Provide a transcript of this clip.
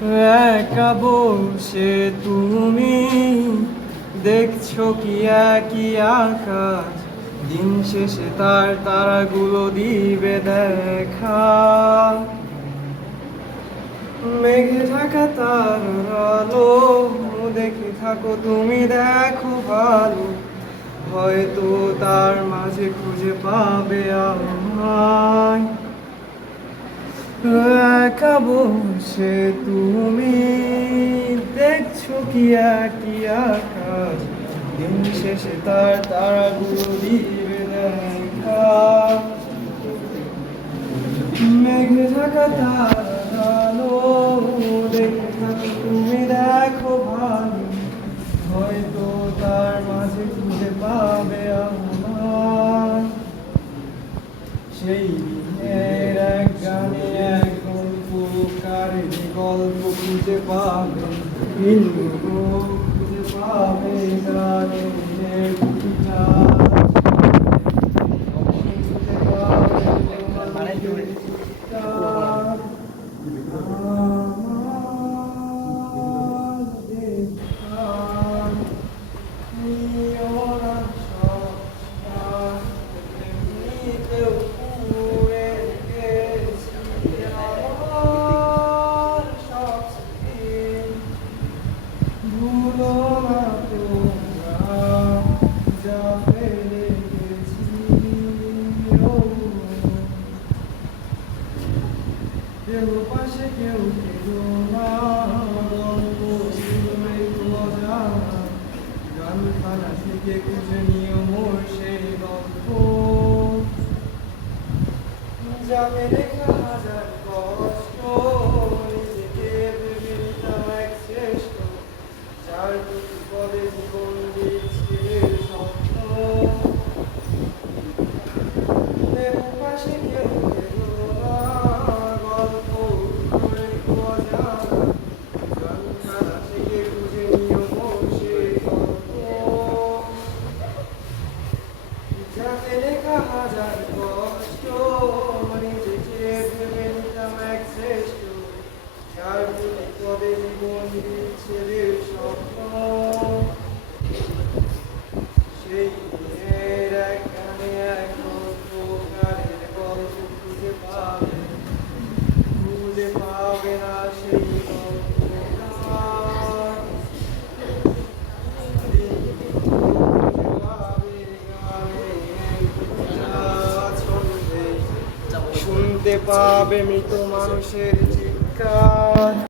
একা বসে তুমি দেখছো কি একই আকাশ, দিন শেষে তার তারাগুলো দিবে দেখা। মেঘে ঢাকা তার আলো দেখে থাকো তুমি, দেখো ভালো, হয়তো তার মাঝে খুঁজে পাবে আমায়। একা বসে তুমি দেখছো কি একই আকাশ, দিন শেষে তার তারাগুলো দিবে দেখা। মেঘে ঢাকা তার আলো দেখে থাকো তুমি, দেখো ভালো, হয়তো তার মাঝে খুঁজে পাবে আমার। সেই দিনের এক গানে এক গল্পকার, যে গল্প খুঁজে পাবে, ভিন্ন রূপ খুঁজে পাবে গানের কবিতা। খুঁজে পাবে তোমার চিৎকার। আমার দেখা নিও না সব এমনিতেও পুড়ে গেছি আমার সব স্মৃতি। ভুলো না তোমরা যা ফেলে গেছি। ও কেউ পাশে কেউ কেউ না, গল্প ছিল একটু অজানা, গানখানা থেকে খুঁজে নিও মোর সেই গল্প। যাবে লেখা হাজার কষ্ট, নিজেকে ভেবে নিতাম এক শ্রেষ্ঠ, যার প্রতি পদে জীবন দিচ্ছিল স্বপ্ন। কেউ পাশে কেউ কেউ না, গল্প করে অজানা, গানখানা থেকে খুঁজে নিও মোর সেই গল্প। যাতে লেখা হাজার কষ্ট, নিজেকে ভেবে নিতাম এক শ্রেষ্ঠ, যার প্রতি পদে জীবন দিচ্ছিলে স্বপ্ন। সেই দিনের এক গানে এক গল্পকারের গল্প খুঁজে পাবে, খুঁজে পাবে না সেই গল্পকার। শুনতে পাবে মৃত মানুষের চিৎকার।